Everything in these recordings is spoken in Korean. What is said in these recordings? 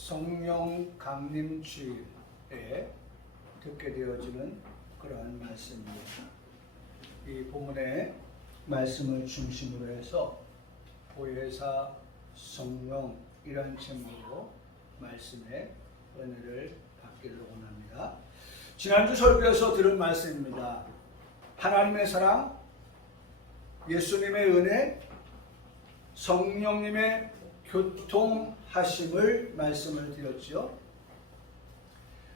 성령 강림 주일에 듣게 되어지는 그러한 말씀입니다. 이 본문의 말씀을 중심으로 해서 보혜사 성령이라는 제목으로 말씀의 은혜를 받기를 원합니다. 지난주 설교에서 들은 말씀입니다. 하나님의 사랑, 예수님의 은혜, 성령님의 교통하심을 말씀을 드렸죠.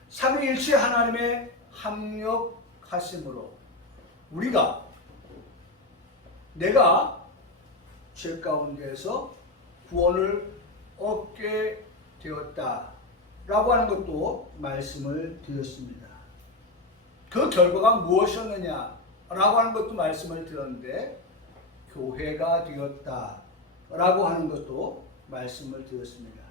삼위일체 하나님의 합력하심으로 내가 죄 가운데에서 구원을 얻게 되었다라고 하는 것도 말씀을 드렸습니다. 그 결과가 무엇이었느냐라고 하는 것도 말씀을 드렸는데 교회가 되었다라고 하는 것도 말씀을 드렸습니다.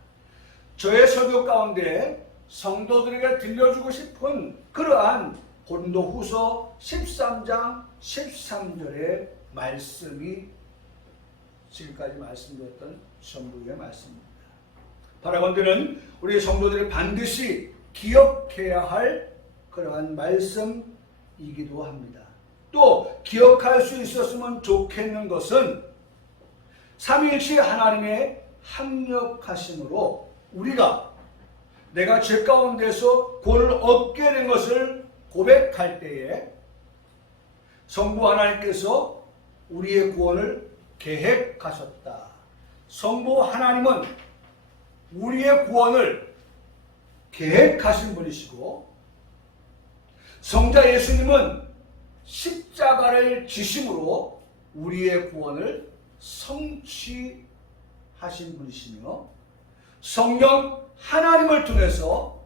저의 설교 가운데 성도들에게 들려주고 싶은 그러한 고린도후서 13장 13절의 말씀이 지금까지 말씀드렸던 전부의 말씀입니다. 바라건대는 우리 성도들이 반드시 기억해야 할 그러한 말씀이기도 합니다. 또 기억할 수 있었으면 좋겠는 것은 삼위일체 하나님의 합력하심으로 내가 죄 가운데서 구원을 얻게 된 것을 고백할 때에 성부 하나님께서 우리의 구원을 계획하셨다. 성부 하나님은 우리의 구원을 계획하신 분이시고 성자 예수님은 십자가를 지심으로 우리의 구원을 성취하신 분이시며 성령 하나님을 통해서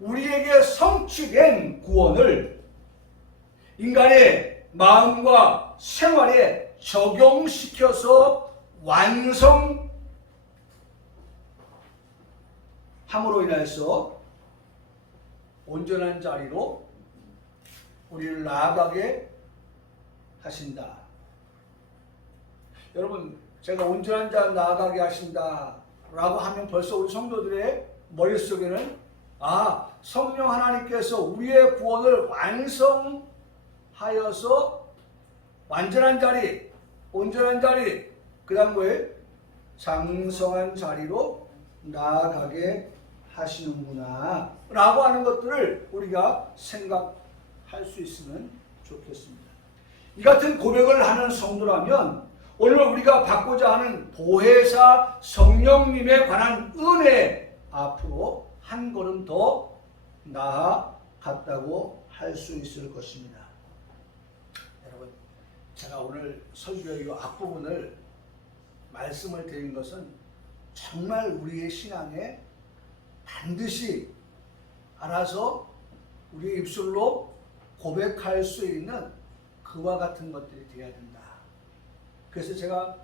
우리에게 성취된 구원을 인간의 마음과 생활에 적용시켜서 완성함으로 인해서 온전한 자리로 우리를 나아가게 하신다. 여러분, 제가 온전한 자 나아가게 하신다라고 하면 벌써 우리 성도들의 머릿속에는 성령 하나님께서 우리의 구원을 완성하여서 완전한 자리, 온전한 자리, 그 다음 왜 장성한 자리로 나아가게 하시는구나 라고 하는 것들을 우리가 생각할 수 있으면 좋겠습니다. 이 같은 고백을 하는 성도라면 오늘 우리가 받고자 하는 보혜사 성령님에 관한 은혜 앞으로 한 걸음 더 나아갔다고 할 수 있을 것입니다. 여러분, 제가 오늘 설교의 이 앞부분을 말씀을 드린 것은 정말 우리의 신앙에 반드시 알아서 우리의 입술로 고백할 수 있는 그와 같은 것들이 되어야 된다. 그래서 제가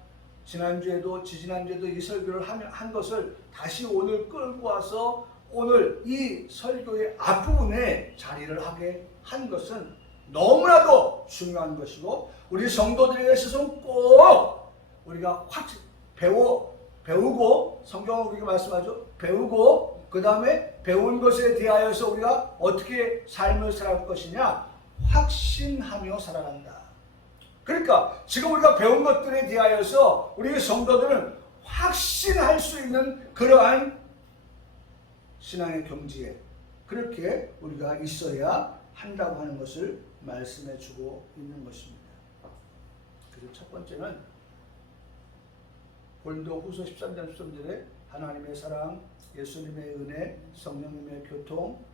지난주에도 지지난주에도 이 설교를 한 것을 다시 오늘 끌고 와서 오늘 이 설교의 앞부분에 자리를 하게 한 것은 너무나도 중요한 것이고 우리 성도들에게 있어서는 꼭 우리가 확 배우고 성경은 우리가 말씀하죠. 배우고 그 다음에 배운 것에 대하여서 우리가 어떻게 삶을 살아갈 것이냐 확신하며 살아간다. 그러니까 지금 우리가 배운 것들에 대하여서 우리 성도들은 확신할 수 있는 그러한 신앙의 경지에 그렇게 우리가 있어야 한다고 하는 것을 말씀해 주고 있는 것입니다. 그래서 첫 번째는 고린도후서 13장 13절에 하나님의 사랑, 예수님의 은혜, 성령님의 교통,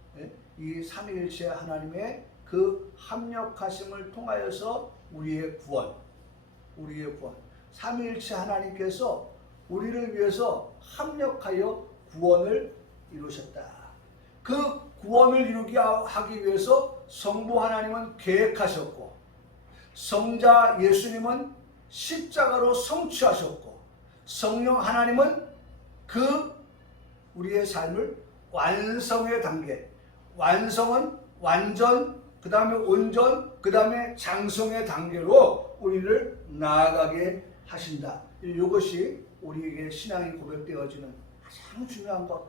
이 삼위일체 하나님의 그 합력하심을 통하여서 우리의 구원, 삼위일체 하나님께서 우리를 위해서 합력하여 구원을 이루셨다. 그 구원을 이루게 하기 위해서 성부 하나님은 계획하셨고 성자 예수님은 십자가로 성취하셨고 성령 하나님은 그 우리의 삶을 완성의 단계, 완성은 완전, 그 다음에 온전, 그 다음에 장성의 단계로 우리를 나아가게 하신다. 이것이 우리에게 신앙이 고백되어지는 가장 중요한 것,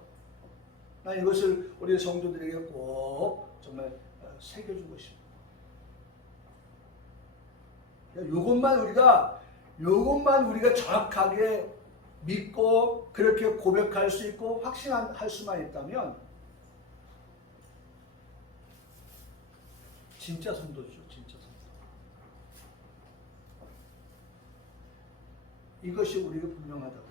난 이것을 우리 성도들에게 꼭 정말 새겨주고 싶습니다. 요것만 우리가 정확하게 믿고 그렇게 고백할 수 있고 확신할 수만 있다면 진짜 성도죠. 진짜 성도. 이것이 우리가 분명하다고 합니다.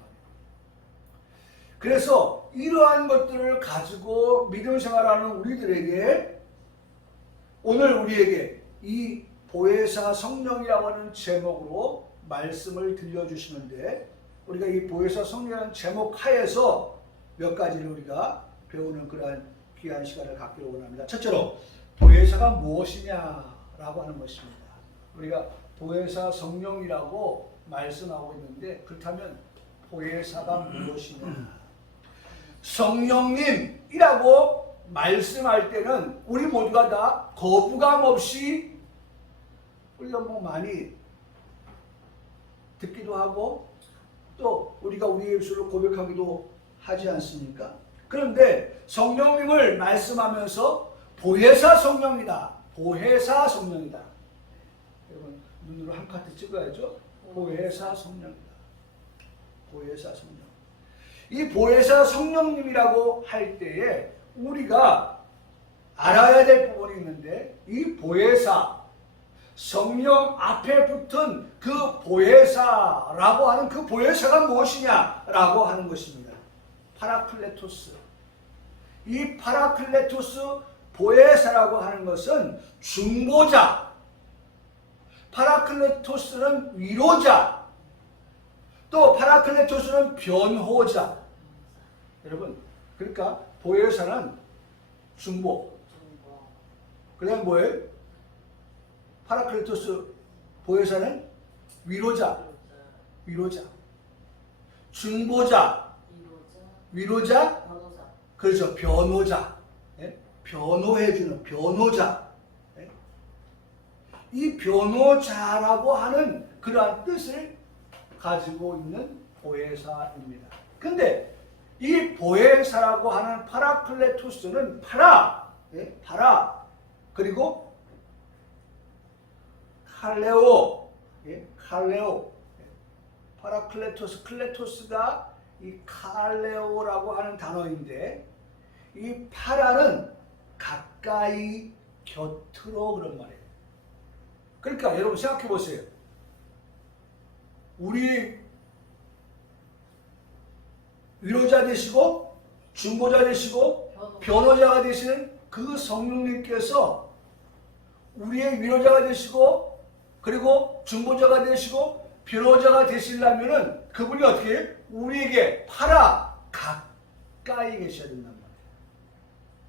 그래서 이러한 것들을 가지고 믿음 생활하는 우리들에게 오늘 우리에게 이 보혜사 성령이라고 하는 제목으로 말씀을 들려주시는데 우리가 이 보혜사 성령이라는 제목 하에서 몇 가지를 우리가 배우는 그러한 귀한 시간을 갖기를 원합니다. 첫째로 보혜사가 무엇이냐라고 하는 것입니다. 우리가 보혜사 성령이라고 말씀하고 있는데 그렇다면 보혜사가 무엇이냐? 성령님이라고 말씀할 때는 우리 모두가 다 거부감 없이 우리가 많이 듣기도 하고 또 우리가 우리의 입술로 고백하기도 하지 않습니까? 그런데 성령님을 말씀하면서 보혜사 성령이다. 보혜사 성령이다. 여러분 눈으로 한 카트 찍어야죠. 보혜사 성령이다. 보혜사 성령. 이 보혜사 성령님이라고 할 때에 우리가 알아야 될 부분이 있는데 이 보혜사 성령 앞에 붙은 그 보혜사라고 하는 그 보혜사가 무엇이냐라고 하는 것입니다. 파라클레토스. 이 파라클레토스 보혜사라고 하는 것은 중보자. 파라클레토스는 위로자. 또 파라클레토스는 변호자. 여러분, 그러니까 보혜사는 중보. 그다음 뭐예요? 파라클레토스 보혜사는 위로자. 위로자. 중보자. 위로자. 그렇죠. 변호자. 예? 변호해주는 변호자. 예? 이 변호자라고 하는 그러한 뜻을 가지고 있는 보혜사입니다. 근데 이 보혜사라고 하는 파라클레토스는 예? 그리고 칼레오, 예? 칼레오, 파라클레토스, 클레토스가 이 칼레오라고 하는 단어인데 이 파라는 가까이 곁으로 그런 말이에요. 그러니까 여러분 생각해 보세요. 우리 위로자 되시고 중보자 되시고 변호자가 되시는 그 성령님께서 우리의 위로자가 되시고 그리고 중보자가 되시고 변호자가 되시려면은 그분이 어떻게 해요? 우리에게 가까이 계셔야 된단 말이에요.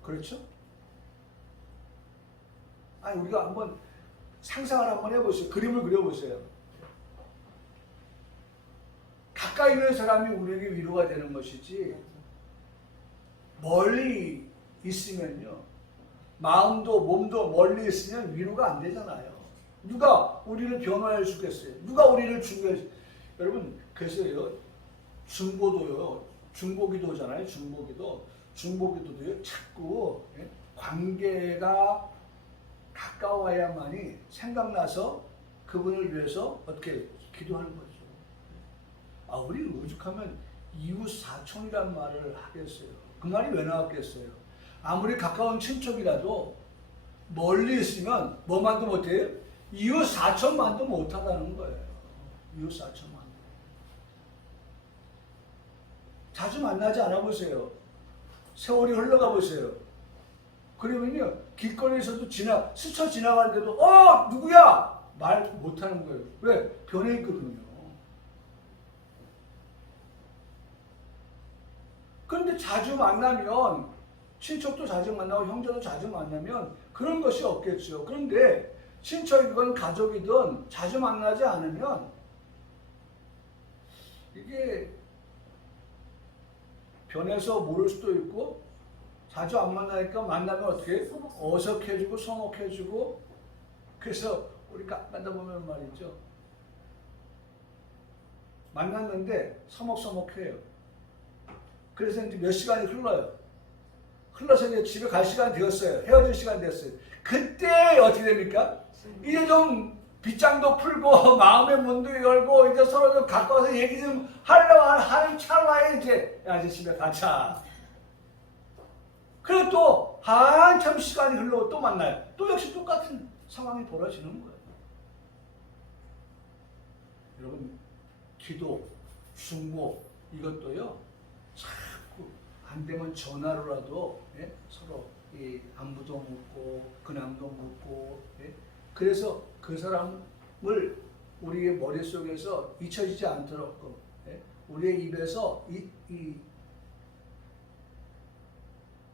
그렇죠? 아니 우리가 한번 상상을 한번 해보세요. 그림을 그려보세요. 가까이 있는 사람이 우리에게 위로가 되는 것이지 멀리 있으면요. 마음도 몸도 멀리 있으면 위로가 안 되잖아요. 누가 우리를 변호해 주겠어요? 누가 우리를 중보해? 여러분 그래서요. 중보도요. 중보기도잖아요. 중보기도도요. 자꾸 관계가 가까워야만이 생각나서 그분을 위해서 어떻게 기도하는 거죠. 아, 우리 오죽하면 이웃 사촌이란 말을 하겠어요. 그 말이 왜 나왔겠어요? 아무리 가까운 친척이라도 멀리 있으면 뭐만도 못해요? 이웃 사촌만도 못하다는 거예요. 이웃 사촌만도. 자주 만나지 않아 보세요. 세월이 흘러가 보세요. 그러면요 길거리에서도 스쳐 지나가는데도 누구야? 말 못하는 거예요. 왜? 변해 있거든요. 그런데 자주 만나면 친척도 자주 만나고 형제도 자주 만나면 그런 것이 없겠죠. 그런데 친척이건 가족이든 자주 만나지 않으면 이게 변해서 모를 수도 있고 자주 안 만나니까 만나면 어떻게 어색해지고 서먹해지고 그래서 우리가 만나보면 말이죠. 만났는데 서먹서먹해요. 그래서 이제 몇 시간이 흘러요. 흘러서 이제 집에 갈 시간 되었어요. 헤어질 시간 되었어요. 그때 어떻게 됩니까? 이제 좀 빗장도 풀고 마음의 문도 열고 이제 서로 좀 가까워서 얘기 좀 하려고 하는 찰나에 이제 야 이제 집에 가자. 그리고 또 한참 시간이 흘러고 또 만나요. 또 역시 똑같은 상황이 벌어지는 거예요. 여러분 기도, 중보 이것도요. 자꾸 안 되면 전화로라도 예? 서로 이 안부도 묻고 근황도 묻고 예? 그래서 그 사람을 우리의 머릿속에서 잊혀지지 않도록 예? 우리의 입에서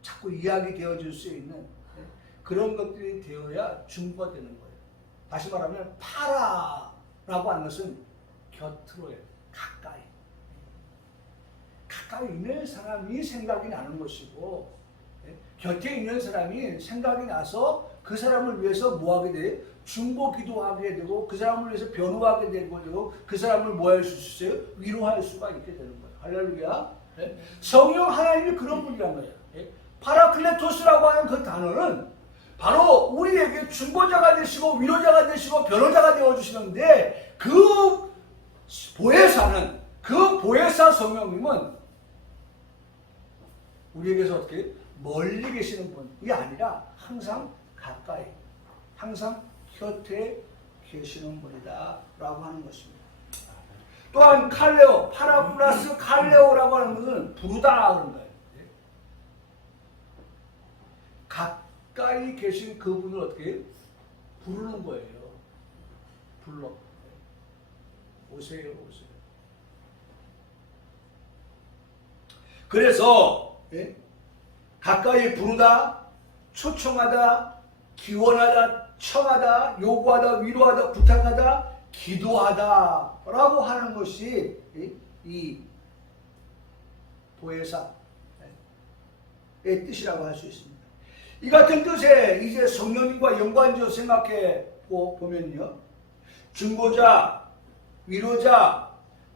자꾸 이야기 되어줄 수 있는 예? 그런 것들이 되어야 중보가 되는 거예요. 다시 말하면 파라라고 하는 것은 곁으로요. 가까이 있는 사람이 생각이 나는 것이고 예? 곁에 있는 사람이 생각이 나서 그 사람을 위해서 뭐하게 돼요? 중보 기도하게 되고 그 사람을 위해서 변호하게 되고 그 사람을 뭐 할 수 있어요? 위로할 수가 있게 되는 거예요. 할렐루야. 예? 성령 하나님이 그런 분이란 거예요. 예? 파라클레토스라고 하는 그 단어는 바로 우리에게 중보자가 되시고 위로자가 되시고 변호자가 되어주시는데 그 보혜사는 그 보혜사 성령님은 우리에게서 어떻게 멀리 계시는 분이 아니라 항상 가까이 항상 곁에 계시는 분이다 라고 하는 것입니다. 또한 칼레오, 파라 플러스 칼레오라고 하는 것은 부르다 그런 거예요. 가까이 계신 그분을 어떻게 부르는 거예요. 불러. 오세요, 오세요. 그래서 예? 가까이 부르다, 초청하다, 기원하다, 청하다, 요구하다, 위로하다, 부탁하다, 기도하다 라고 하는 것이 이 보혜사의 뜻이라고 할 수 있습니다. 이 같은 뜻에 이제 성령님과 연관지어 생각해 보면요. 중보자, 위로자,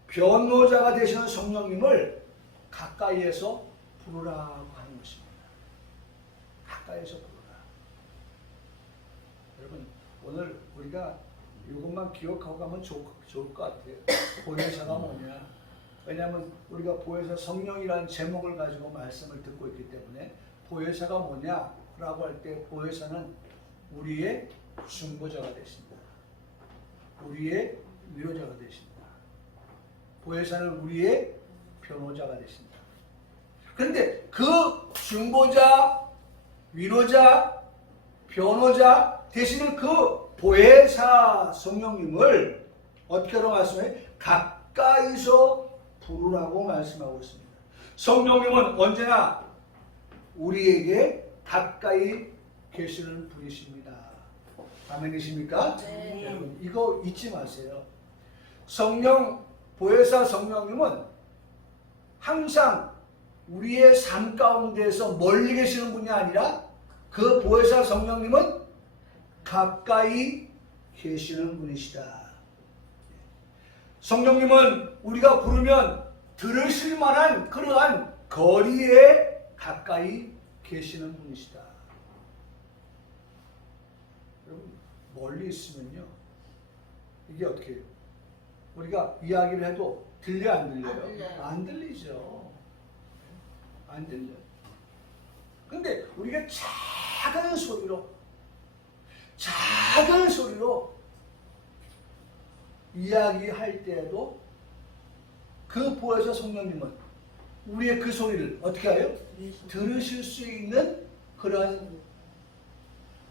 변호자가 되시는 성령님을 가까이에서 부르라고 하는 것입니다. 가까이에서 부르라. 여러분 오늘 우리가 이것만 기억하고 가면 좋을 것 같아요. 보혜사가 뭐냐. 왜냐하면 우리가 보혜사 성령이라는 제목을 가지고 말씀을 듣고 있기 때문에 보혜사가 뭐냐라고 할 때 보혜사는 우리의 중보자가 되십니다. 우리의 위로자가 되십니다. 보혜사는 우리의 변호자가 되십니다. 그런데 그 중보자, 위로자, 변호자 되시는 그 보혜사 성령님을 어떻게 하라고 말씀해요? 가까이서 부르라고 말씀하고 있습니다. 성령님은 언제나 우리에게 가까이 계시는 분이십니다. 아멘 계십니까? 네. 여러분 이거 잊지 마세요. 성령, 보혜사 성령님은 항상 우리의 삶 가운데서 멀리 계시는 분이 아니라 그 보혜사 성령님은 가까이 계시는 분이시다. 성령님은 우리가 부르면 들으실 만한 그러한 거리에 가까이 계시는 분이시다. 여러분 멀리 있으면요 이게 어떻게 해요? 우리가 이야기를 해도 들려 안 들려요? 안 들려요. 안 들리죠. 안 들려요. 근데 우리가 작은 소리로 이야기할 때에도 그 보혜사 성령님은 우리의 그 소리를 어떻게 해요? 들으실 수 있는 그러한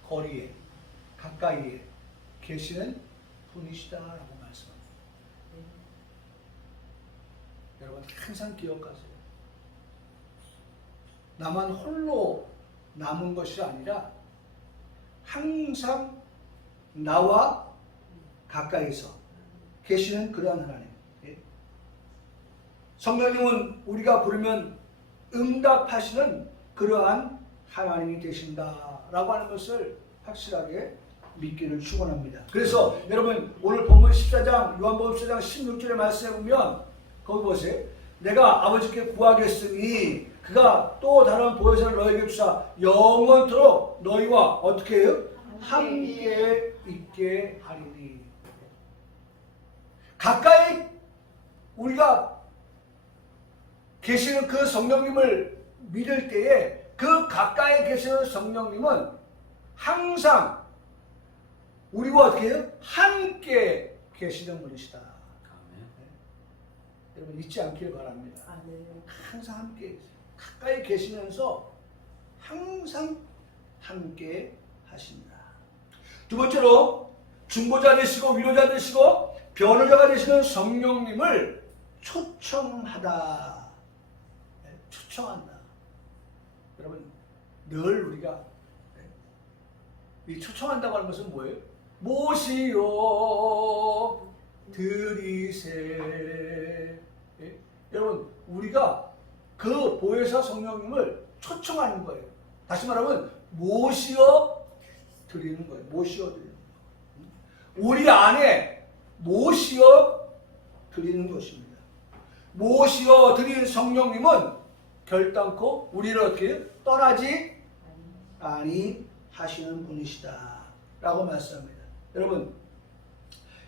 거리에 가까이에 계시는 분이시다라고 말씀합니다. 여러분 항상 기억하세요. 나만 홀로 남은 것이 아니라 항상 나와 가까이서 계시는 그러한 하나님. 성령님은 우리가 부르면 응답하시는 그러한 하나님이 되신다라고 하는 것을 확실하게 믿기를 축원합니다. 그래서 여러분 오늘 본문 14장 요한복음 14장 16절의 말씀에 보면 거기 보세요. 내가 아버지께 구하겠으니 그가 또 다른 보혜사를 너에게 주사 영원토록 너희와 어떻게 해요? 함께 있게 하리니. 가까이 우리가 계시는 그 성령님을 믿을 때에 그 가까이 계시는 성령님은 항상 우리와 어떻게 해요? 함께 계시는 분이시다. 네. 여러분 잊지 않기를 바랍니다. 항상 함께 가까이 계시면서 항상 함께 하신다. 두 번째로 중보자 되시고 위로자 되시고 변호자가 되시는 성령님을 초청하다. 네, 초청한다. 여러분 늘 우리가 이 초청한다고 하는 것은 뭐예요? 모시오 드리세. 예? 여러분 우리가 그 보혜사 성령님을 초청하는 거예요. 다시 말하면 모시어 드리는 거예요. 모시어 드리는 거예요. 우리 안에 모시어 드리는 것입니다. 모시어 드리는 성령님은 결단코 우리를 어떻게 떠나지 아니하시는 분이시다 라고 말씀합니다. 여러분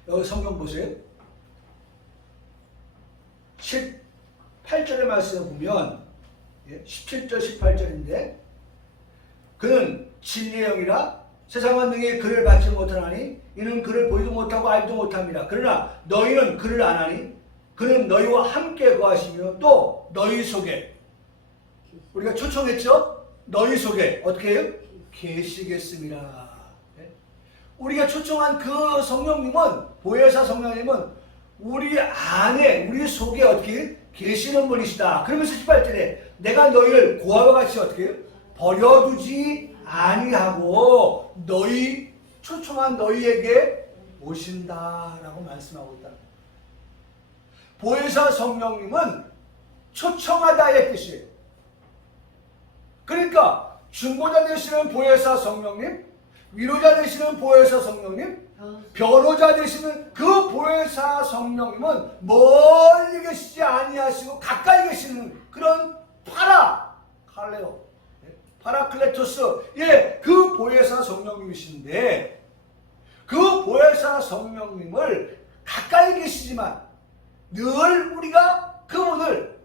여기 성경 보세요. 18절의 말씀을 보면 17절 18절인데 그는 진리의 영이라 세상은 능히 그를 받지 못하나니 이는 그를 보지도 못하고 알지도 못합니다. 그러나 너희는 그를 아나니 그는 너희와 함께 거하시며 또 너희 속에 우리가 초청했죠? 너희 속에 어떻게 해요? 계시겠습니다. 우리가 초청한 그 성령님은 보혜사 성령님은 우리 안에 우리 속에 어떻게 계시는 분이시다. 그러면서 18절에 내가 너희를 고아와 같이 어떻게 해요? 버려두지 아니하고 너희 초청한 너희에게 오신다라고 말씀하고 있다. 보혜사 성령님은 초청하다의 뜻이에요. 그러니까 중보자 되시는 보혜사 성령님, 위로자 되시는 보혜사 성령님, 변호자 되시는 그 보혜사 성령님은 멀리 계시지 아니하시고 가까이 계시는 그런 파라칼레오, 파라클레토스, 그 보혜사 성령님이신데 그 보혜사 성령님을 가까이 계시지만 늘 우리가 그분을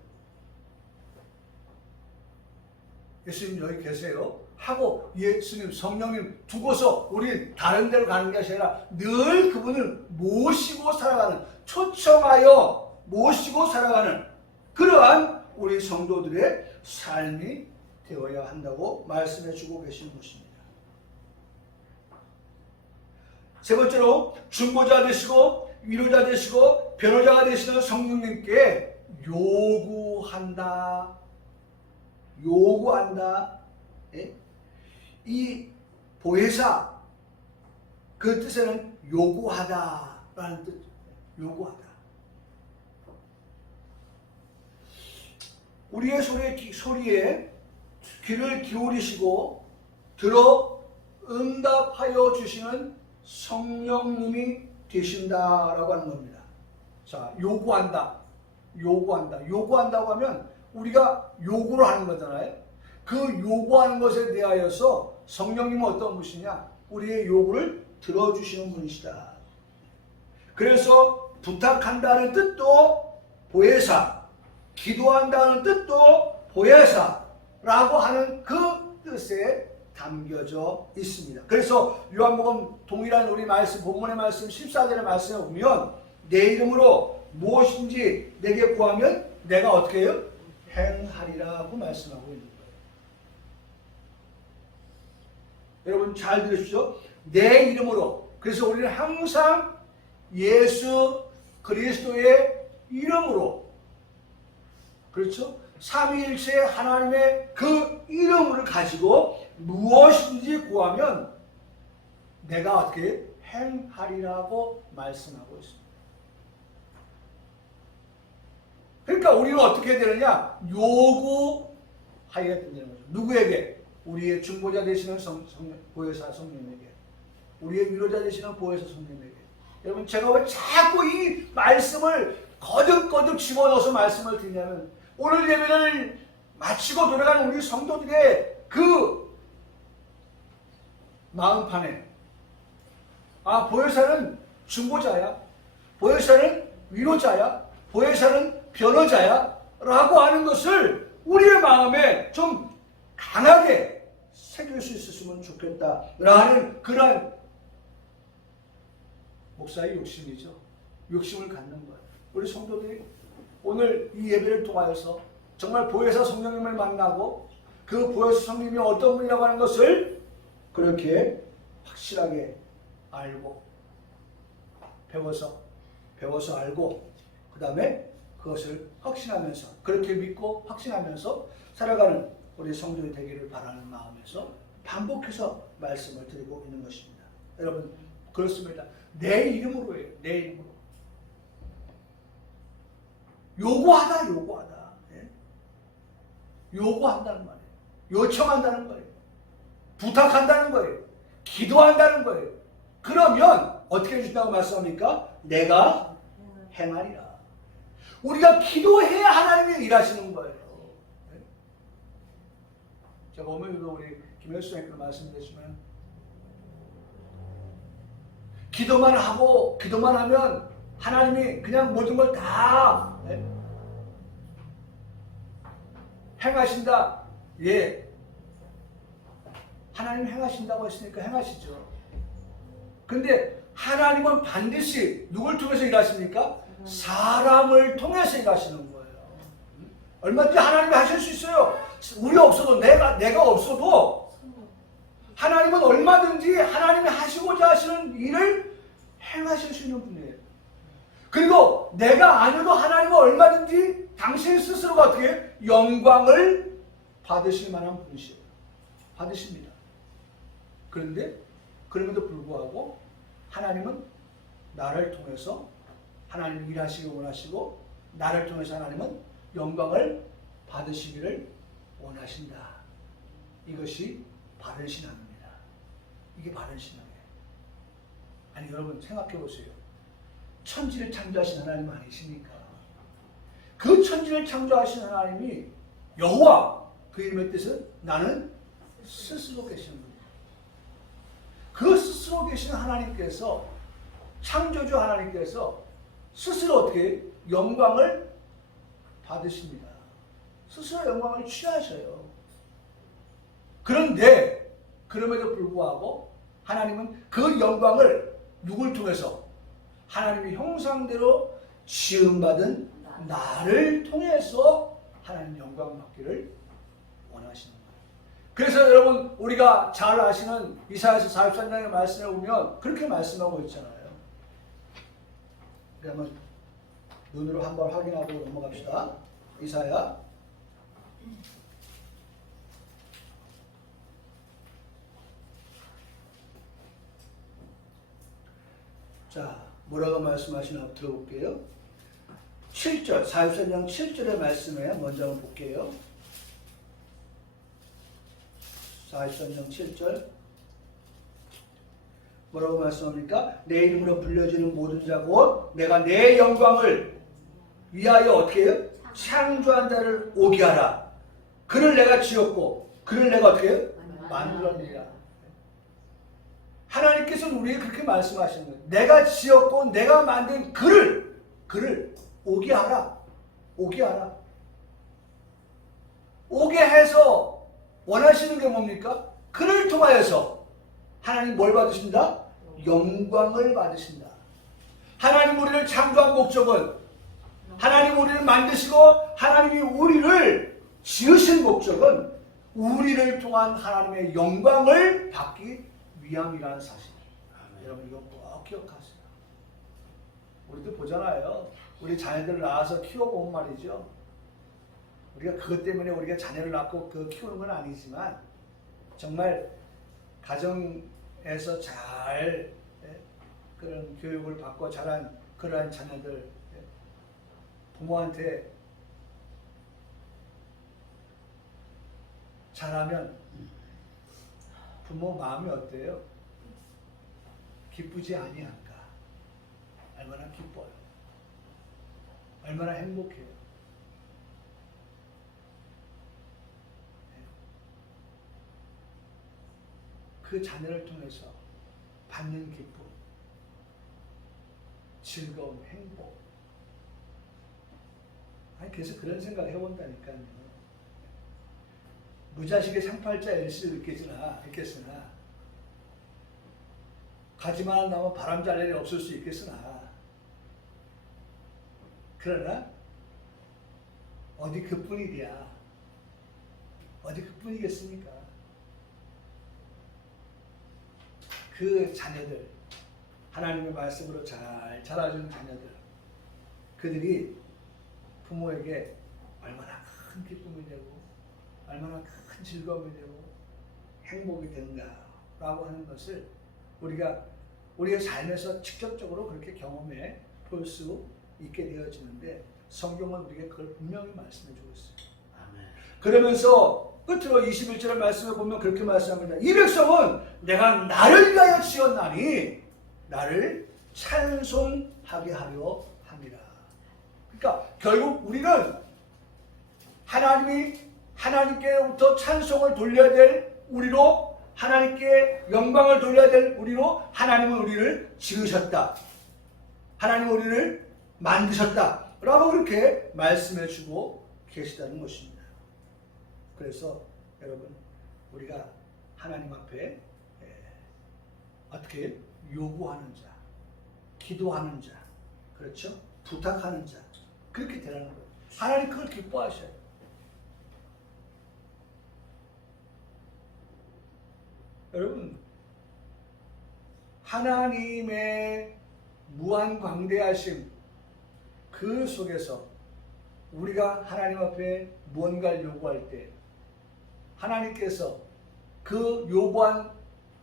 예수님 여기 계세요 하고 예수님 성령님 두고서 우리 다른 데로 가는 것이 아니라 늘 그분을 모시고 살아가는, 초청하여 모시고 살아가는 그러한 우리 성도들의 삶이 되어야 한다고 말씀해 주고 계시는 것입니다. 세 번째로 중보자 되시고 위로자 되시고 변호자가 되시는 성령님께 요구한다. 예? 이 보혜사 그 뜻에는 요구하다라는 뜻. 요구하다. 우리의 소리에 귀를 기울이시고 들어 응답하여 주시는 성령님이 되신다라고 하는 겁니다. 자, 요구한다. 요구한다고 하면 우리가 요구를 하는 거잖아요. 그 요구하는 것에 대하여서 성령님은 어떤 분이시냐? 우리의 요구를 들어주시는 분이시다. 그래서 부탁한다는 뜻도 보혜사, 기도한다는 뜻도 보혜사라고 하는 그 뜻에 담겨져 있습니다. 그래서 요한복음 동일한 우리 말씀, 본문의 말씀 14절의 말씀에 보면 내 이름으로 무엇인지 내게 구하면 내가 어떻게 해요? 행하리라고 말씀하고 있는 거예요. 여러분 잘 들으십시오. 내 이름으로. 그래서 우리는 항상 예수 그리스도의 이름으로, 그렇죠? 삼위일체 하나님의 그 이름을 가지고 무엇인지 구하면 내가 어떻게 행하리라고 말씀하고 있습니다. 그러니까 우리는 어떻게 해야 되느냐? 요구하여야 된다는 거죠. 누구에게? 우리의 중보자 되시는 보혜사 성령님에게, 우리의 위로자 되시는 보혜사 성령님에게. 여러분 제가 왜 자꾸 이 말씀을 거듭거듭 집어넣어서 말씀을 드리냐면 오늘 예배를 마치고 돌아가는 우리 성도들의 그 마음판에 보혜사는 중보자야, 보혜사는 위로자야, 보혜사는 변호자야 라고 하는 것을 우리의 마음에 좀 강하게 새길 수 있었으면 좋겠다라는 그러한 목사의 욕심이죠. 욕심을 갖는 거예요. 우리 성도들이 오늘 이 예배를 통하여서 정말 보혜사 성령님을 만나고 그 보혜사 성령님이 어떤 분이라고 하는 것을 그렇게 확실하게 알고 배워서 알고 그 다음에 그것을 확신하면서 그렇게 믿고 확신하면서 살아가는 우리 성도들이 되기를 바라는 마음에서 반복해서 말씀을 드리고 있는 것입니다. 여러분 그렇습니다. 내 이름으로예요. 내 이름으로. 요구하다. 예? 요구한다는 말이에요. 요청한다는 거예요. 부탁한다는 거예요. 기도한다는 거예요. 그러면 어떻게 해준다고 말씀합니까? 내가 행하리라. 우리가 기도해야 하나님이 일하시는 거예요. 예? 제가 오늘도 우리 김현수 선생님께서 말씀드렸지만 기도만 하면 하나님이 그냥 모든 걸 다 행하신다. 예. 하나님 행하신다고 했으니까 행하시죠. 근데 하나님은 반드시 누굴 통해서 일하십니까? 사람을 통해서 일하시는 거예요. 얼마든지 하나님이 하실 수 있어요. 우리 없어도 내가 없어도 하나님은 얼마든지 하나님이 하시고자 하시는 일을 행하실 수 있는 분이에요. 그리고 내가 아니어도 하나님은 얼마든지 당신 스스로가 어떻게 영광을 받으실 만한 분이시에요. 받으십니다. 그런데 그럼에도 불구하고 하나님은 나를 통해서 하나님이 일하시기 원하시고 나를 통해서 하나님은 영광을 받으시기를 원하신다. 이것이 바른 신앙입니다. 이게 바른 신앙이에요. 아니 여러분 생각해 보세요. 천지를 창조하신 하나님 아니십니까? 그 천지를 창조하신 하나님이 여호와 그 이름의 뜻은 나는 스스로 계시는 분이에요. 그 스스로 계시는 하나님께서 창조주 하나님께서 스스로 어떻게 영광을 받으십니다. 스스로 영광을 취하셔요. 그런데 그럼에도 불구하고 하나님은 그 영광을 누굴 통해서 하나님의 형상대로 지음받은 나를 통해서 하나님 영광 받기를 원하시는 거예요. 그래서 여러분 우리가 잘 아시는 이사야서 43장의 말씀에 보면 그렇게 말씀하고 있잖아요. 그러면 눈으로 한번 확인하고 넘어갑시다. 이사야 자, 뭐라고 말씀하시나 들어볼게요. 7절, 43장 7절의 말씀에 먼저 한번 볼게요. 43장 7절 뭐라고 말씀합니까? 내 이름으로 불려지는 모든 자 곧 내가 내 영광을 위하여 어떻게 해요? 창조한 자를 오게 하라. 그를 내가 지었고 그를 내가 어떻게 해요? 만들었느니라. 하나님께서는 우리에게 그렇게 말씀하시는 거예요. 내가 지었고 내가 만든 그를 오게 하라. 오게 하라. 오게 해서 원하시는 게 뭡니까? 그를 통하여서 하나님 뭘 받으신다? 영광을 받으신다. 하나님 우리를 창조한 목적은 하나님 우리를 만드시고 하나님이 우리를 지으신 목적은 우리를 통한 하나님의 영광을 받기 위함이라는 사실. 여러분 이거 꼭 기억하세요. 우리도 보잖아요. 우리 자녀들 낳아서 키워보면 말이죠. 우리가 그것 때문에 우리가 자녀를 낳고 그 키우는 건 아니지만 정말 가정에서 잘 그런 교육을 받고 자란 그러한 자녀들 부모한테 잘하면 부모 마음이 어때요? 기쁘지 아니한가? 얼마나 기뻐요. 얼마나 행복해요. 그 자녀를 통해서 받는 기쁨, 즐거움, 행복. 아니, 그래서 그런 생각을 해본다니까요. 무자식의 상팔자 일시를 있겠으나 가지만 나면 바람 잘 일이 없을 수 있겠으나 그러나 어디 그뿐이랴. 어디 그뿐이겠습니까? 그 자녀들, 하나님의 말씀으로 잘 자라준 자녀들, 그들이 부모에게 얼마나 큰 기쁨이 되고 얼마나 큰 즐거움이 되고 행복이 되는가라고 하는 것을 우리가 우리의 삶에서 직접적으로 그렇게 경험해 볼 수 있게 되어지는데, 성경은 우리에게 그걸 분명히 말씀해 주고 있어요. 아멘. 그러면서 끝으로 21절의 말씀을 보면 그렇게 말씀합니다. 이 백성은 내가 나를 위하여 지었나니 나를 찬송하게 하려 함이라. 그러니까 결국 우리는 하나님께로부터 찬송을 돌려야 될 우리로, 하나님께 영광을 돌려야 될 우리로 하나님은 우리를 지으셨다. 하나님은 우리를 만드셨다. 라고 그렇게 말씀해 주고 계시다는 것입니다. 그래서 여러분, 우리가 하나님 앞에 어떻게 요구하는 자, 기도하는 자, 그렇죠? 부탁하는 자, 그렇게 되라는 거예요. 하나님 그걸 기뻐하셔요. 여러분, 하나님의 무한 광대하심, 그 속에서 우리가 하나님 앞에 무언가를 요구할 때 하나님께서 그 요구한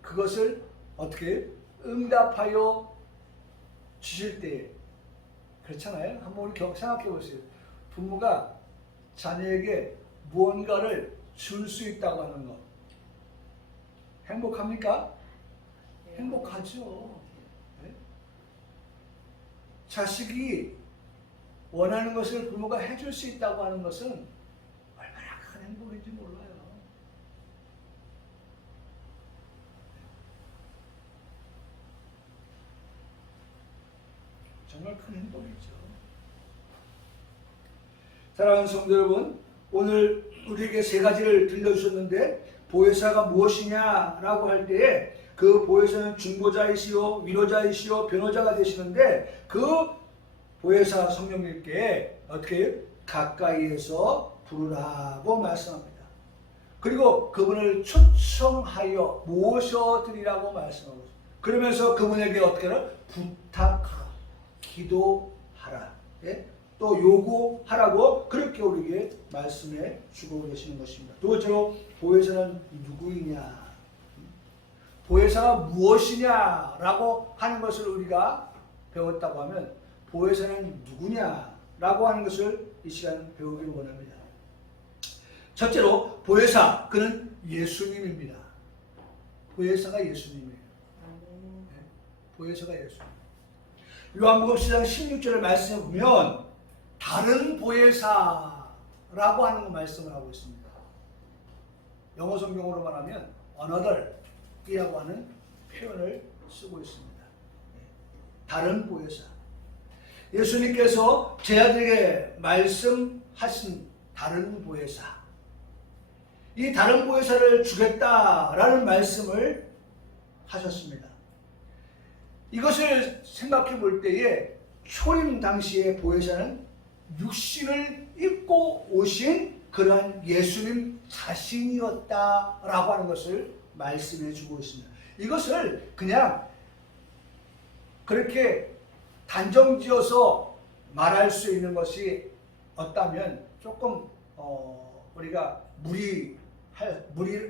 그것을 어떻게 응답하여 주실 때, 그렇잖아요. 한번 우리 생각해 보세요. 부모가 자녀에게 무언가를 줄 수 있다고 하는 것, 행복합니까? 행복하죠. 네? 자식이 원하는 것을 부모가 해줄 수 있다고 하는 것은 얼마나 큰 행복인지 몰라요. 정말 큰 행복이죠. 사랑하는 성도 여러분, 오늘 우리에게 세 가지를 들려주셨는데, 보혜사가 무엇이냐라고 할 때에 그 보혜사는 중보자이시오, 위로자이시오, 변호자가 되시는데, 그 보혜사 성령님께 어떻게 가까이에서 부르라고 말씀합니다. 그리고 그분을 초청하여 모셔드리라고 말씀하고 있습니다. 그러면서 그분에게 어떻게 하라? 부탁하라, 기도하라, 예? 또 요구하라고 그렇게 우리에게 말씀해 주고 계시는 것입니다. 두 번째로, 보혜사는 누구이냐, 보혜사가 무엇이냐라고 하는 것을 우리가 배웠다고 하면, 보혜사는 누구냐라고 하는 것을 이 시간 배우기를 원합니다. 첫째로, 보혜사, 그는 예수님입니다. 보혜사가 예수님이에요. 네? 보혜사가 예수님. 요한복음 10장 16절의 말씀에 보면 다른 보혜사라고 하는 말씀을 하고 있습니다. 영어 성경으로 말하면 another이라고 하는 표현을 쓰고 있습니다. 다른 보혜사. 예수님께서 제자들에게 말씀하신 다른 보혜사, 이 다른 보혜사를 주겠다라는 말씀을 하셨습니다. 이것을 생각해 볼 때에 초림 당시의 보혜사는 육신을 입고 오신 그러한 예수님 자신이었다라고 하는 것을 말씀해 주고 있습니다. 이것을 그냥 그렇게 단정지어서 말할 수 있는 것이 없다면 조금 우리가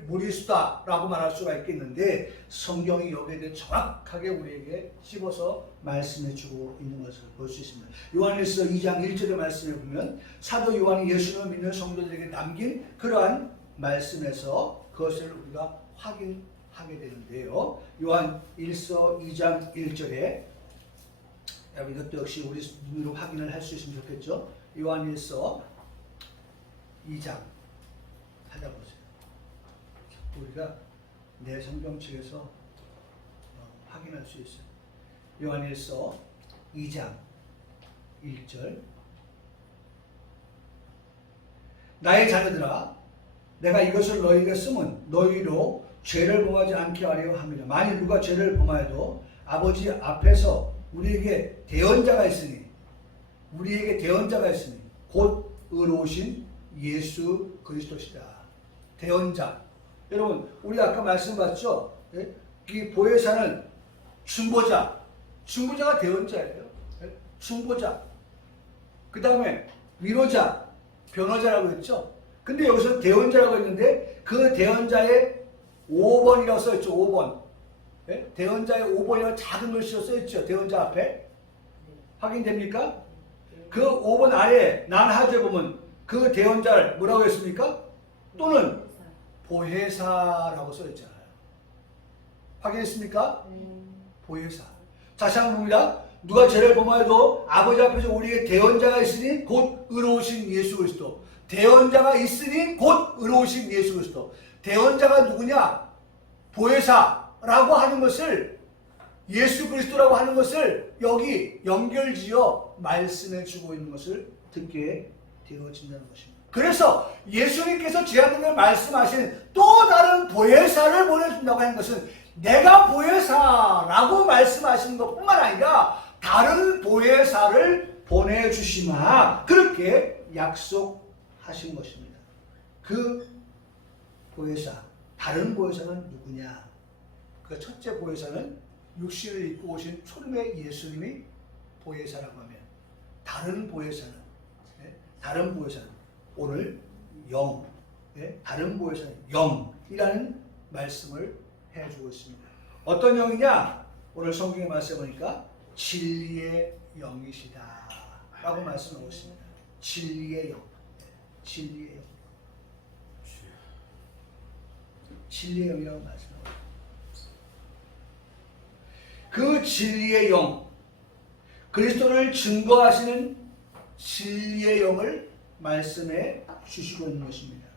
무리수다라고 말할 수가 있겠는데, 성경이 여기에 대해 정확하게 우리에게 씹어서 말씀해 주고 있는 것을 볼 수 있습니다. 요한일서 2장 1절의 말씀에 보면 사도 요한이 예수를 믿는 성도들에게 남긴 그러한 말씀에서 그것을 우리가 확인하게 되는데요. 요한일서 2장 1절에, 여러분 이것도 역시 우리 눈으로 확인을 할 수 있으면 좋겠죠. 요한일서 2장 찾아보세요. 우리가 내 성경책에서 확인할 수 있어요. 요한일서 2장 1절 나의 자녀들아 내가 이것을 너희에게 쓰면 너희로 죄를 범하지 않게 하려 함이라. 만일 누가 죄를 범하여도 아버지 앞에서 우리에게 대언자가 있으니 곧 의로우신 예수 그리스도시다. 대언자. 여러분 우리 아까 말씀봤죠? 이 보혜사는 중보자가 대언자예요. 중보자. 그 다음에 위로자, 변호자라고 했죠. 근데 여기서 대언자라고 했는데 그 대언자의 5번이라고 써있죠. 5번. 대언자의 5번이라고 작은 글씨로 써있죠. 대언자 앞에. 확인됩니까? 그 5번 아래에 난하주에 보면 그 대언자를 뭐라고 했습니까? 또는 보혜사라고 써있잖아요. 확인했습니까? 보혜사. 다시 한번 봅니다. 누가 죄를 범하여도 아버지 앞에서 우리에게 대언자가 있으니 곧 의로우신 예수 그리스도. 대언자가 있으니 곧 의로우신 예수 그리스도. 대언자가 누구냐? 보혜사라고 하는 것을 예수 그리스도라고 하는 것을 여기 연결지어 말씀해 주고 있는 것을 듣게 되어진다는 것입니다. 그래서 예수님께서 제자들에게 말씀하신 또 다른 보혜사를 보내준다고 하는 것은 내가 보혜사라고 말씀하시는 것뿐만 아니라 다른 보혜사를 보내주시마 그렇게 약속하신 것입니다. 그 보혜사, 다른 보혜사는 누구냐? 그 첫째 보혜사는 육신을 입고 오신 초림의 예수님이 보혜사라고 하면 다른 보혜사는 오늘 영, 다른 보혜사는 영이라는 말씀을 해주고 있습니다. 어떤 영이냐? 오늘 성경에 말씀해보니까 진리의 영이시다 라고 말씀하고 있습니다. 진리의 영. 진리의 영이라고 말씀하고 있습니다. 그 진리의 영, 그리스도를 증거하시는 진리의 영을 말씀해 주시고 있는 것입니다.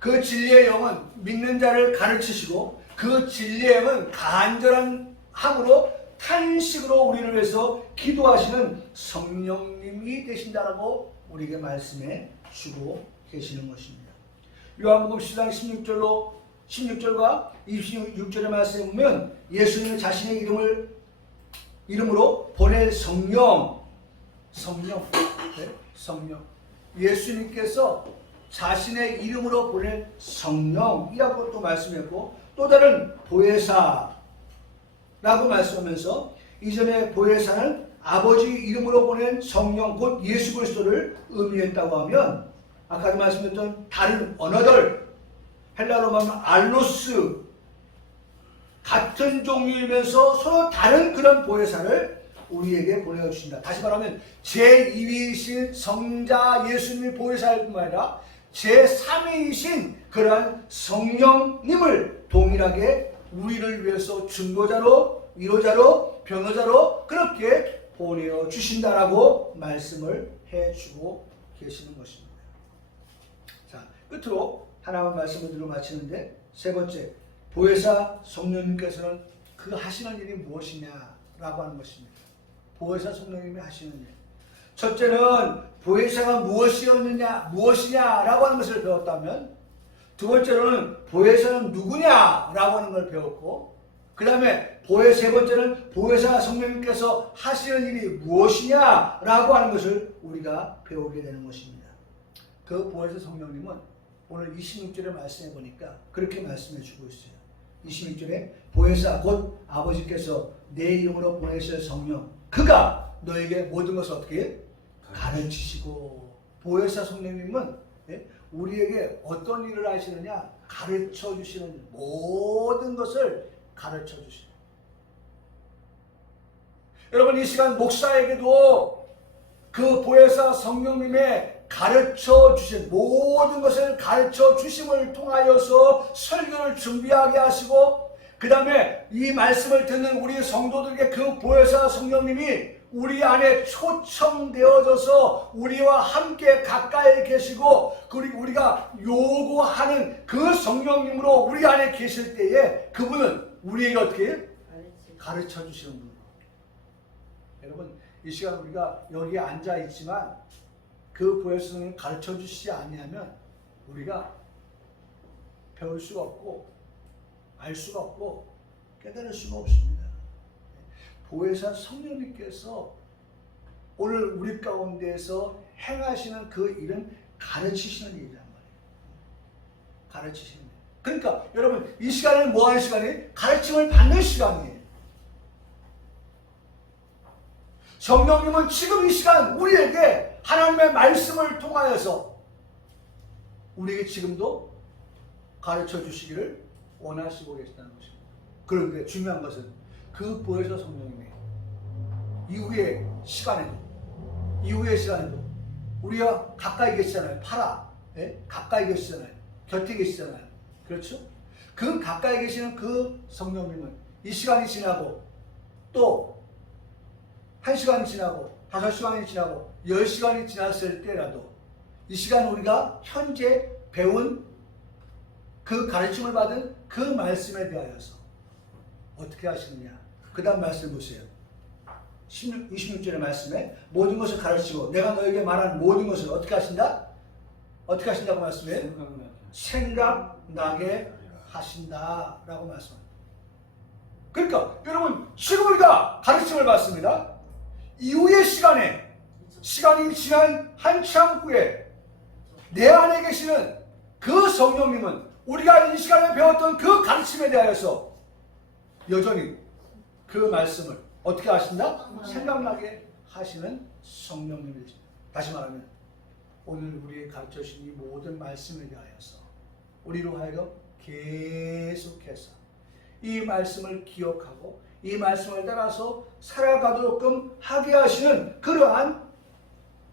그 진리의 영은 믿는 자를 가르치시고 그 진리의 영은 간절한 함으로 탄식으로 우리를 위해서 기도하시는 성령님이 되신다라고 우리에게 말씀해 주고 계시는 것입니다. 요한복음 10장 16절과 26절의 말씀에 보면 예수님은 자신의 이름으로 보낼 성령. 예수님께서 자신의 이름으로 보낼 성령이라고 또 말씀했고 또 다른 보혜사라고 말씀하면서 이전에 보혜사는 아버지 이름으로 보낸 성령 곧 예수 그리스도를 의미했다고 하면 아까도 말씀드렸던 다른 언어들 헬라어로 말하면 알로스 같은 종류이면서 서로 다른 그런 보혜사를 우리에게 보내주신다. 다시 말하면 제2위이신 성자 예수님이 보혜사일 뿐만 아니라 제3위이신 그러한 성령님을 동일하게 우리를 위해서 중보자로 위로자로 변호자로 그렇게 보내주신다라고 말씀을 해주고 계시는 것입니다. 자, 끝으로 하나만 말씀을 드리고 마치는데 세 번째 보혜사 성령님께서는 그 하시는 일이 무엇이냐라고 하는 것입니다. 보혜사 성령님이 하시는 일. 첫째는 보혜사가 무엇이냐라고 하는 것을 배웠다면 두 번째로는 보혜사는 누구냐라고 하는 걸 배웠고 그 다음에 세 번째는 보혜사 성령님께서 하시는 일이 무엇이냐라고 하는 것을 우리가 배우게 되는 것입니다. 그 보혜사 성령님은 오늘 26절에 말씀해 보니까 그렇게 말씀해 주고 있어요. 26절에 보혜사 곧 아버지께서 내 이름으로 보내실 성령 그가 너에게 모든 것을 어떻게 가르치시고 보혜사 성령님은 우리에게 어떤 일을 하시느냐 가르쳐 주시는 모든 것을 가르쳐 주시는 여러분 이 시간 목사에게도 그 보혜사 성령님의 가르쳐 주신 모든 것을 가르쳐 주심을 통하여서 설교를 준비하게 하시고 그 다음에 이 말씀을 듣는 우리 성도들에게 그 보혜사 성령님이 우리 안에 초청되어져서 우리와 함께 가까이 계시고 그리고 우리가 요구하는 그 성령님으로 우리 안에 계실 때에 그분은 우리에게 어떻게 가르쳐 주시는 분으로. 여러분 이 시간 우리가 여기에 앉아 있지만 그 보혜사 성령님 가르쳐 주시지 아니하면 우리가 배울 수가 없고 알 수가 없고 깨달을 수가 없습니다. 보혜사 성령님께서 오늘 우리 가운데에서 행하시는 그 일은 가르치시는 일이란 말이에요. 가르치시는 일. 그러니까 여러분 이 시간은 뭐 하는 시간이에요? 가르침을 받는 시간이에요. 성령님은 지금 이 시간 우리에게 하나님의 말씀을 통하여서 우리에게 지금도 가르쳐 주시기를 원하시고 계시다는 것입니다. 그런데 중요한 것은 그 보혜사 성령님이 이후의 시간에도 우리가 가까이 계시잖아요. 가까이 계시잖아요. 곁에 계시잖아요. 그렇죠? 그 가까이 계시는 그 성령님은 이 시간이 지나고 또 1시간이 지나고 5시간이 지나고 10시간이 지났을 때라도 이 시간 우리가 현재 배운 그 가르침을 받은 그 말씀에 대하여서 어떻게 하시느냐. 그 다음 말씀 보세요. 26절의 말씀에 모든 것을 가르치고 내가 너에게 말한 모든 것을 어떻게 하신다? 어떻게 하신다고 말씀해요? 생각나게 하신다 라고 말씀합니다. 그러니까 여러분 지금 우리가 가르침을 받습니다. 이후의 시간이 지난 한참 후에 내 안에 계시는 그 성령님은 우리가 이 시간에 배웠던 그 가르침에 대하여서 여전히 그 말씀을 어떻게 하신다? 생각나게 하시는 성령님이십니다. 다시 말하면 오늘 우리의 가르쳐 주신 이 모든 말씀에 대하여서 우리로 하여금 계속해서 이 말씀을 기억하고 이 말씀을 따라서 살아가도록끔 하게 하시는 그러한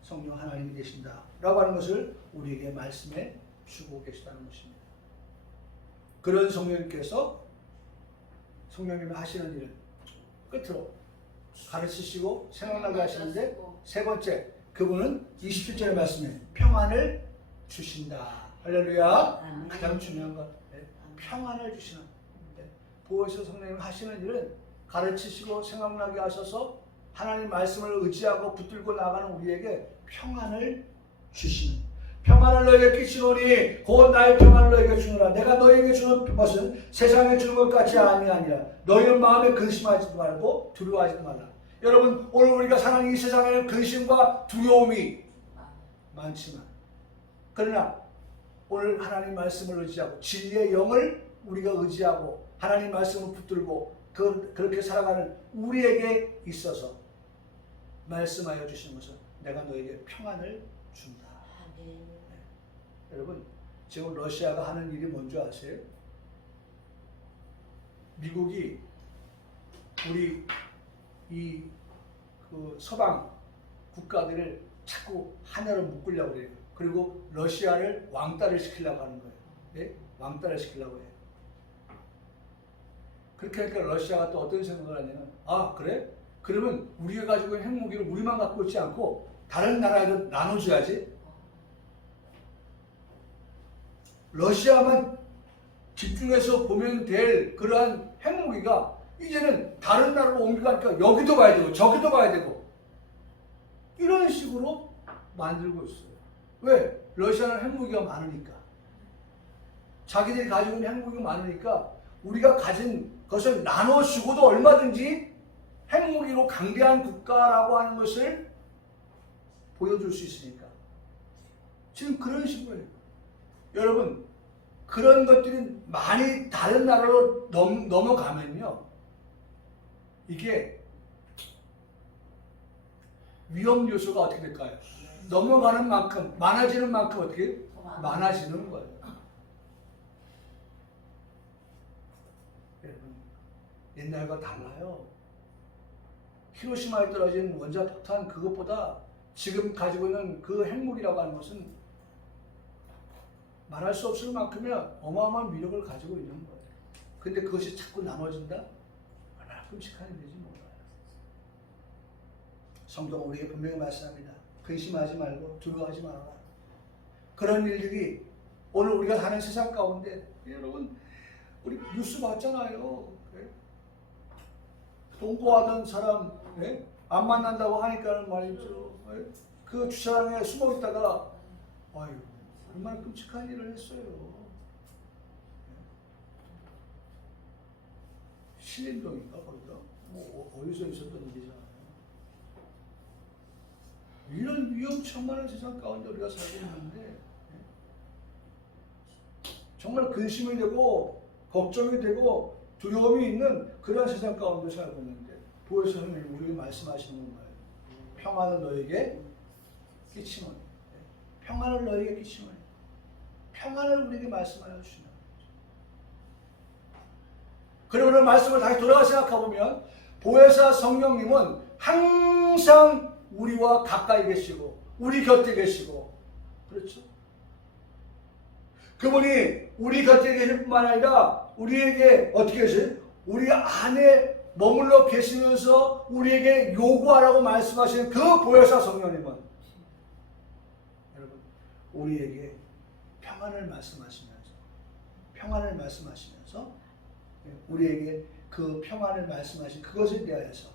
성령 하나님이 계신다 라고 하는 것을 우리에게 말씀해 주고 계시다는 것입니다. 그런 성령님께서 성령님이 하시는 일은 끝으로 가르치시고 생각나게 하시는데 세 번째 그분은 27절의 말씀에 평안을 주신다. 할렐루야. 가장 중요한 것 평안을 주시는 보혜사 성령님 하시는 일은 가르치시고 생각나게 하셔서 하나님 말씀을 의지하고 붙들고 나가는 우리에게 평안을 주시는 평안을 너에게 끼치노니 곧 나의 평안을 너에게 주노라. 내가 너에게 주는 것은 세상에 주는 것 같지 아니하니라. 너희는 마음에 근심하지도 말고 두려워하지도 말라. 여러분 오늘 우리가 사는 이 세상에는 근심과 두려움이 많지만 그러나 오늘 하나님 말씀을 의지하고 진리의 영을 우리가 의지하고 하나님 말씀을 붙들고 그렇게 살아가는 우리에게 있어서 말씀하여 주시는 것은 내가 너에게 평안을 준다. 네. 여러분 지금 러시아가 하는 일이 뭔지 아세요? 미국이 우리 그 서방 국가들을 자꾸 하나로 묶으려고 해요. 그리고 러시아를 왕따를 시키려고 하는 거예요. 네? 왕따를 시키려고 해요. 그렇게 하니까 러시아가 또 어떤 생각을 하냐면 아 그래? 그러면 우리가 가지고 있는 핵무기를 우리만 갖고 있지 않고 다른 나라에도 나눠줘야지. 러시아만 집중해서 보면 될 그러한 핵무기가 이제는 다른 나라로 옮겨가니까 여기도 봐야 되고 저기도 봐야 되고 이런 식으로 만들고 있어요. 왜? 러시아는 핵무기가 많으니까. 자기들이 가지고 있는 핵무기가 많으니까 우리가 가진 것을 나눠주고도 얼마든지 핵무기로 강대한 국가라고 하는 것을 보여줄 수 있으니까. 지금 그런 식으로 해요. 여러분 그런 것들이 많이 다른 나라로 넘어가면요. 이게 위험 요소가 어떻게 될까요? 넘어가는 만큼 많아지는 만큼 어떻게 많아지는 거예요. 여러분 옛날과 달라요. 히로시마에 떨어진 원자폭탄 그것보다 지금 가지고 있는 그 핵무기라고 하는 것은 말할 수 없을 만큼의 어마어마한 위력을 가지고 있는 거예요. 근데 그것이 자꾸 나눠진다? 얼마나 끔찍한 일인지 몰라요. 성도가 우리에게 분명히 말씀합니다. 근심하지 말고 두려워하지 말아라. 그런 일들이 오늘 우리가 사는 세상 가운데, 여러분 우리 뉴스 봤잖아요. 동거하던 사람 안 만난다고 하니까 말이죠. 그 주차장에 숨어 있다가 아유 얼마나 끔찍한 일을 했어요. 신림동인가 거기가 어디서 있었던 일이잖아요. 이런 위험천만한 세상 가운데 우리가 살고 있는데 정말 근심이 되고 걱정이 되고 두려움이 있는 그런 세상 가운데 살고 있는데 보혜사 하나님 우리에게 말씀하시는 건가요? 평안을 너에게 끼치노니, 평안을 너에게 끼치노니, 평안을 우리에게 말씀하여 주시는. 그리고 오늘 말씀을 다시 돌아가 생각해보면 보혜사 성령님은 항상 우리와 가까이 계시고 우리 곁에 계시고, 그렇죠? 그분이 우리 곁에 계실 뿐만 아니라 우리에게 어떻게 계세요? 우리 안에 머물러 계시면서 우리에게 요구하라고 말씀하시는 그 보혜사 성령님은 여러분 우리에게 평안을 말씀하시면서 우리에게 그 평안을 말씀하신 그것에 대하여서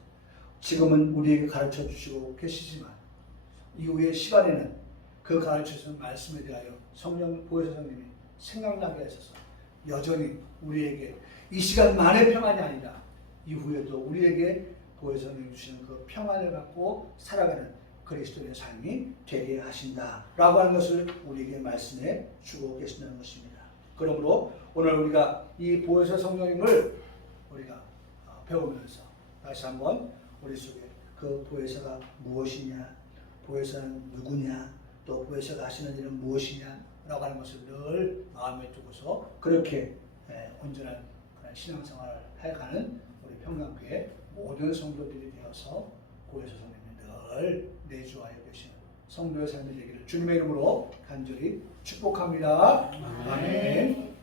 지금은 우리에게 가르쳐 주시고 계시지만 이후의 시간에는 그 가르쳐주신 말씀에 대하여 보혜사 성령님이 생각나게 하셔서 여전히 우리에게 이 시간만의 평안이 아니라 이후에도 우리에게 보혜사 성령님이 주시는 그 평안을 갖고 살아가는 그리스도의 삶이 되게 하신다라고 하는 것을 우리에게 말씀해 주고 계신다는 것입니다. 그러므로 오늘 우리가 이 보혜사 성령님을 우리가 배우면서 다시 한번 우리 속에 그 보혜사가 무엇이냐, 보혜사는 누구냐, 또 보혜사가 하시는 일은 무엇이냐라고 하는 것을 늘 마음에 두고서 그렇게 온전한 신앙생활을 해가는 우리 평강교회 모든 성도들이 되어서 보혜사 성령님이 늘 내주하여 계시는 성도의 삶이 되기를 주님의 이름으로 간절히 축복합니다. 아멘.